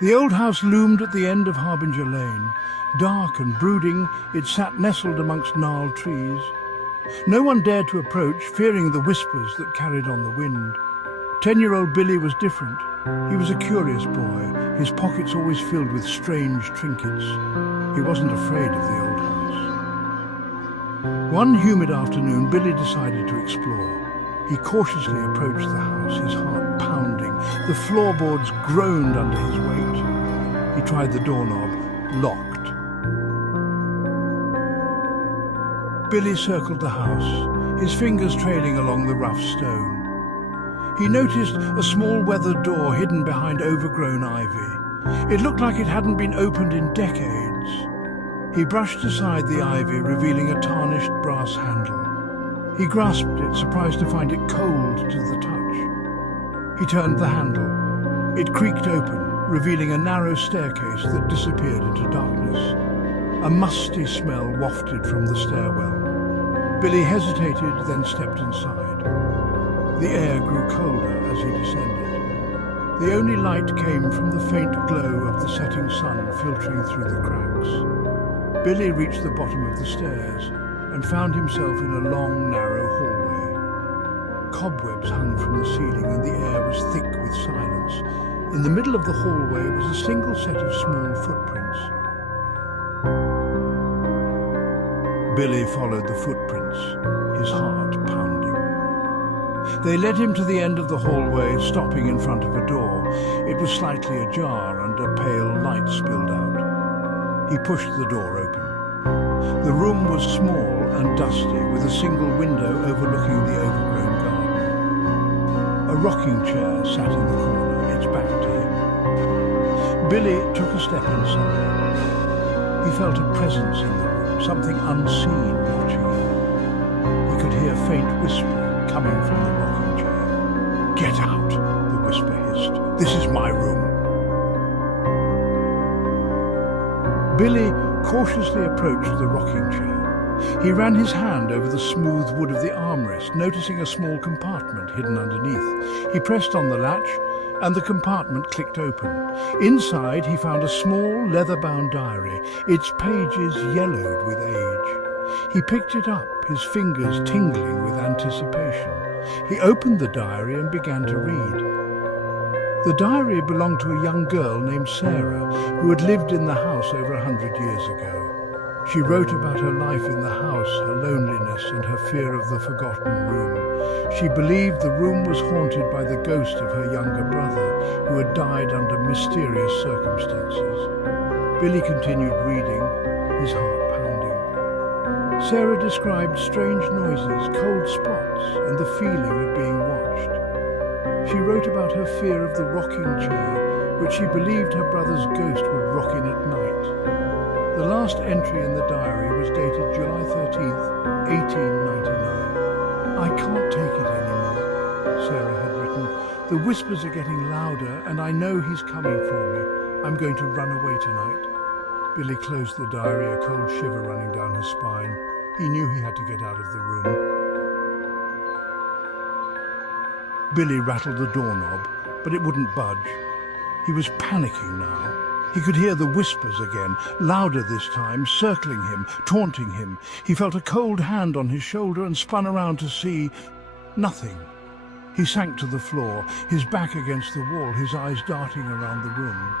The old house loomed at the end of Harbinger Lane. Dark and brooding, it sat nestled amongst gnarled trees. No one dared to approach, fearing the whispers that carried on the wind. 10-year-old Billy was different. He was a curious boy, his pockets always filled with strange trinkets. He wasn't afraid of the old house. One humid afternoon, Billy decided to explore. He cautiously approached the house, his heart pounding. The floorboards groaned under his weight. He tried the doorknob, locked. Billy circled the house, his fingers trailing along the rough stone. He noticed a small weathered door hidden behind overgrown ivy. It looked like it hadn't been opened in decades. He brushed aside the ivy, revealing a tarnished brass handle. He grasped it, surprised to find it cold to the touch. He turned the handle. It creaked open, revealing a narrow staircase that disappeared into darkness. A musty smell wafted from the stairwell. Billy hesitated, then stepped inside. The air grew colder as he descended. The only light came from the faint glow of the setting sun filtering through the cracks. Billy reached the bottom of the stairs and found himself in a long, narrow hallway. Cobwebs hung from the ceiling and the air was thick with silence. In the middle of the hallway was a single set of small footprints. Billy followed the footprints, his heart pounding. They led him to the end of the hallway, stopping in front of a door. It was slightly ajar and a pale light spilled out. He pushed the door open. The room was small and dusty, with a single window overlooking the overgrown garden. A rocking chair sat in the corner, its back to him. Billy took a step inside. He felt a presence in the room, something unseen watching him. He could hear faint whispering coming from the rocking chair. "Get out," the whisper hissed. "This is my room." Billy cautiously approached the rocking chair. He ran his hand over the smooth wood of the armrest, noticing a small compartment hidden underneath. He pressed on the latch, and the compartment clicked open. Inside, he found a small, leather-bound diary, its pages yellowed with age. He picked it up, his fingers tingling with anticipation. He opened the diary and began to read. The diary belonged to a young girl named Sarah, who had lived in the house over 100 years ago. She wrote about her life in the house, her loneliness, and her fear of the forgotten room. She believed the room was haunted by the ghost of her younger brother, who had died under mysterious circumstances. Billy continued reading, his heart pounding. Sarah described strange noises, cold spots, and the feeling of being watched. She wrote about her fear of the rocking chair, which she believed her brother's ghost would rock in at night. The last entry in the diary was dated July 13th, 1899. "I can't take it anymore," Sarah had written. "The whispers are getting louder, and I know he's coming for me. I'm going to run away tonight." Billy closed the diary, a cold shiver running down his spine. He knew he had to get out of the room. Billy rattled the doorknob, but it wouldn't budge. He was panicking now. He could hear the whispers again, louder this time, circling him, taunting him. He felt a cold hand on his shoulder and spun around to see nothing. He sank to the floor, his back against the wall, his eyes darting around the room.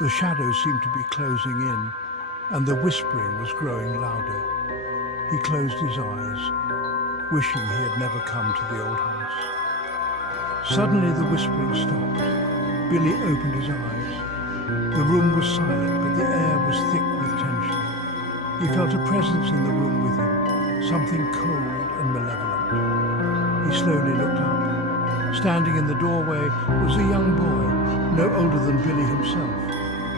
The shadows seemed to be closing in, and the whispering was growing louder. He closed his eyes, wishing he had never come to the old house. Suddenly the whispering stopped. Billy opened his eyes. The room was silent, but the air was thick with tension. He felt a presence in the room with him, something cold and malevolent. He slowly looked up. Standing in the doorway was a young boy, no older than Billy himself.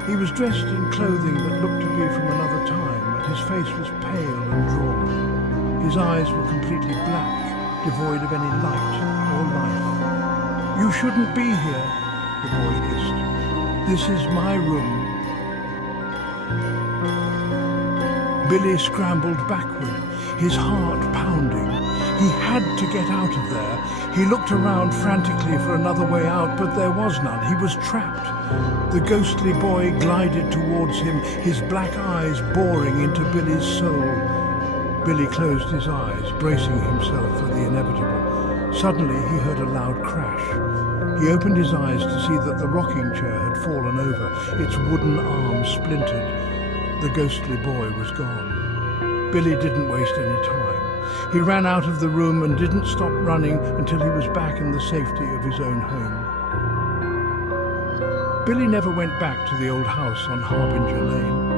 He was dressed in clothing that looked to be from another time, and his face was pale and drawn. His eyes were completely black, devoid of any light or life. "You shouldn't be here," the boy hissed. "This is my room." Billy scrambled backward, his heart pounding. He had to get out of there. He looked around frantically for another way out, but there was none. He was trapped. The ghostly boy glided towards him, his black eyes boring into Billy's soul. Billy closed his eyes, bracing himself for the inevitable. Suddenly he heard a loud crash. He opened his eyes to see that the rocking chair had fallen over, its wooden arm splintered. The ghostly boy was gone. Billy didn't waste any time. He ran out of the room and didn't stop running until he was back in the safety of his own home. Billy never went back to the old house on Harbinger Lane.